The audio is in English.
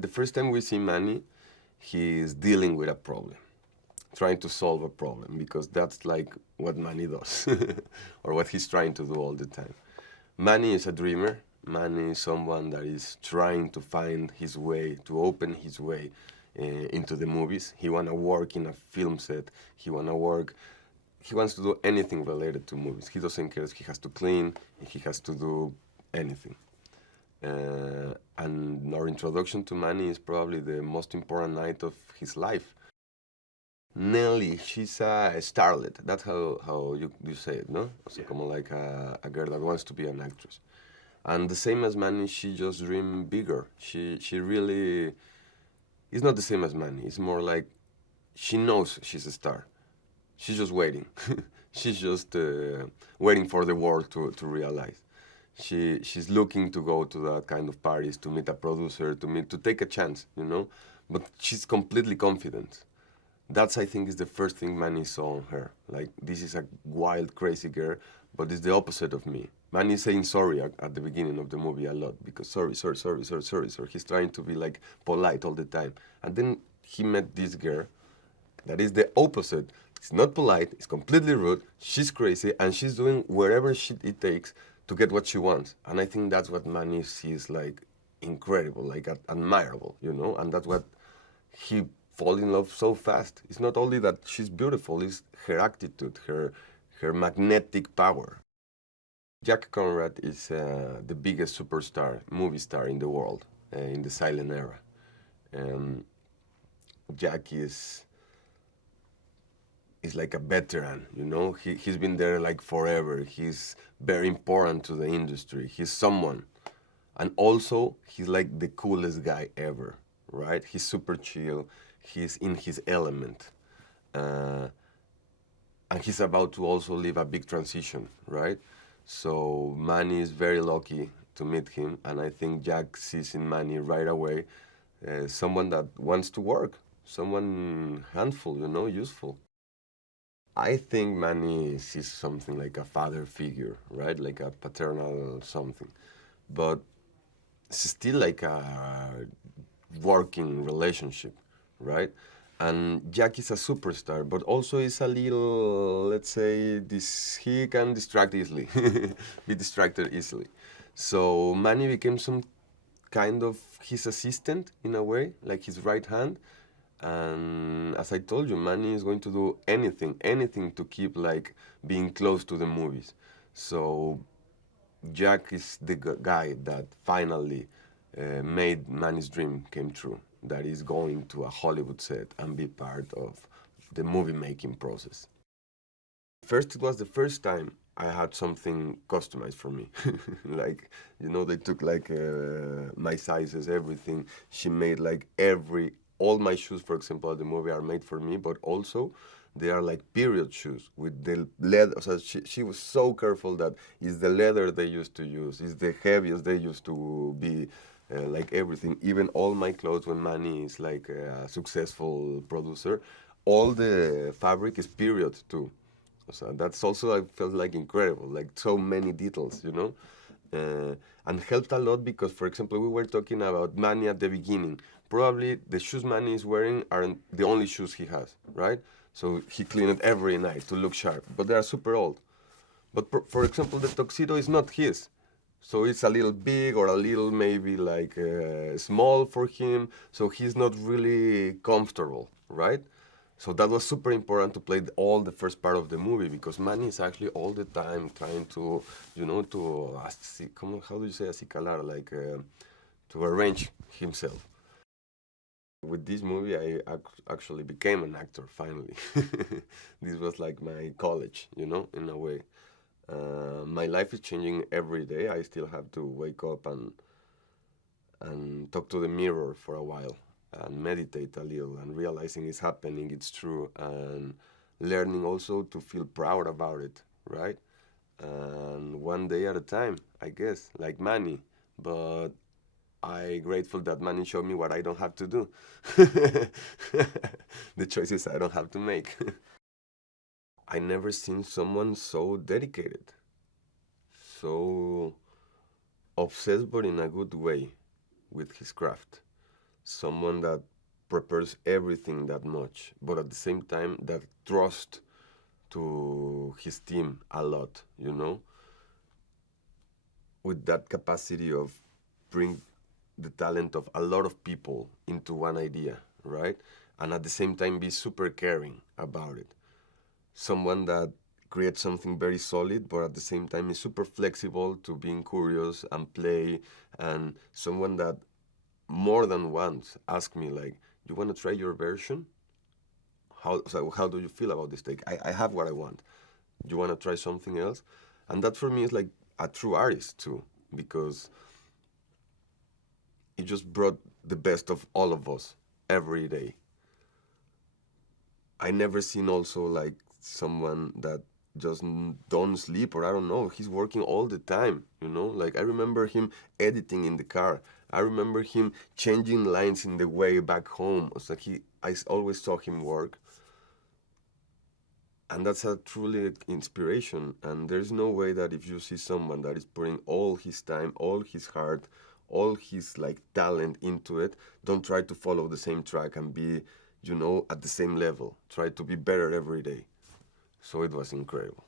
The first time we see Manny, he is dealing with a problem, trying to solve a problem, because that's like what Manny does, or what he's trying to do all the time. Manny is a dreamer. Manny is someone that is trying to find his way, to open his way into the movies. He wanna work in a film set. He wants to do anything related to movies. He doesn't care if he has to clean, if he has to do anything. And our introduction to Manny is probably the most important night of his life. Nelly, she's a starlet. That's how you say it, no? So, como like a girl that wants to be an actress. And the same as Manny, she just dreamed bigger. She really is not the same as Manny. It's more like she knows she's a star. She's just waiting. She's just waiting for the world to realize. She's looking to go to that kind of parties, to meet a producer, to take a chance, you know? But she's completely confident. That's, I think, is the first thing Manny saw on her. Like, this is a wild, crazy girl, but it's the opposite of me. Manny is saying sorry at the beginning of the movie a lot, because sorry. He's trying to be like polite all the time. And then he met this girl that is the opposite. It's not polite, it's completely rude, she's crazy, and she's doing whatever it takes to get what she wants. And I think that's what Manny sees like incredible, like admirable, you know? And that's what he fall in love so fast. It's not only that she's beautiful, it's her attitude, her magnetic power. Jack Conrad is the biggest superstar, movie star in the world, in the silent era. Jack is like a veteran, you know? He's been there like forever. He's very important to the industry. He's someone. And also, he's like the coolest guy ever, right? He's super chill. He's in his element. And he's about to also live a big transition, right? So Manny is very lucky to meet him. And I think Jack sees in Manny right away someone that wants to work, someone handful, you know, useful. I think Manny sees something like a father figure, right? Like a paternal something. But it's still like a working relationship, right? And Jack is a superstar, but also is a little, let's say, he can distract easily, be distracted easily. So Manny became some kind of his assistant in a way, like his right hand. And as I told you, Manny is going to do anything to keep like being close to the movies. So Jack is the guy that finally made Manny's dream came true. That is going to a Hollywood set and be part of the movie making process. First, it was the first time I had something customized for me. Like, you know, they took like my sizes, everything. She made like all my shoes, for example, at the movie are made for me, but also they are like period shoes with the leather. So she was so careful that it's the leather they used to use, it's the heaviest they used to be, like everything. Even all my clothes, when Manny is like a successful producer, all the fabric is period too. So that's also, I felt like incredible, like so many details, you know? And helped a lot because, for example, we were talking about Manny at the beginning. Probably the shoes Manny is wearing aren't the only shoes he has, right? So he cleaned it every night to look sharp, but they are super old. But for example, the tuxedo is not his. So it's a little big or a little maybe like small for him. So he's not really comfortable, right? So that was super important to play all the first part of the movie because Manny is actually all the time trying to, you know, how do you say acicalar, like to arrange himself. With this movie, I actually became an actor finally. This was like my college, you know, in a way. My life is changing every day. I still have to wake up and talk to the mirror for a while and meditate a little and realizing it's happening, it's true, and learning also to feel proud about it, right? And one day at a time, I guess, like Manny. But I'm grateful that Manny showed me what I don't have to do. The choices I don't have to make. I never seen someone so dedicated, so obsessed but in a good way with his craft. someone that prepares everything that much, but at the same time that trust to his team a lot, you know, with that capacity of bring the talent of a lot of people into one idea, right? And at the same time be super caring about it. Someone that creates something very solid, but at the same time is super flexible to being curious and play, and someone that more than once asked me like, "You want to try your version? How do you feel about this take? I have what I want. You want to try something else?" And that for me is like a true artist too, because it just brought the best of all of us every day. I never seen also like someone that just don't sleep, or I don't know, he's working all the time, you know? Like I remember him editing in the car. I remember him changing lines in the way back home. It's like always saw him work. And that's a truly inspiration. And there's no way that if you see someone that is putting all his time, all his heart, all his like talent into it, don't try to follow the same track and be, you know, at the same level. Try to be better every day. So it was incredible.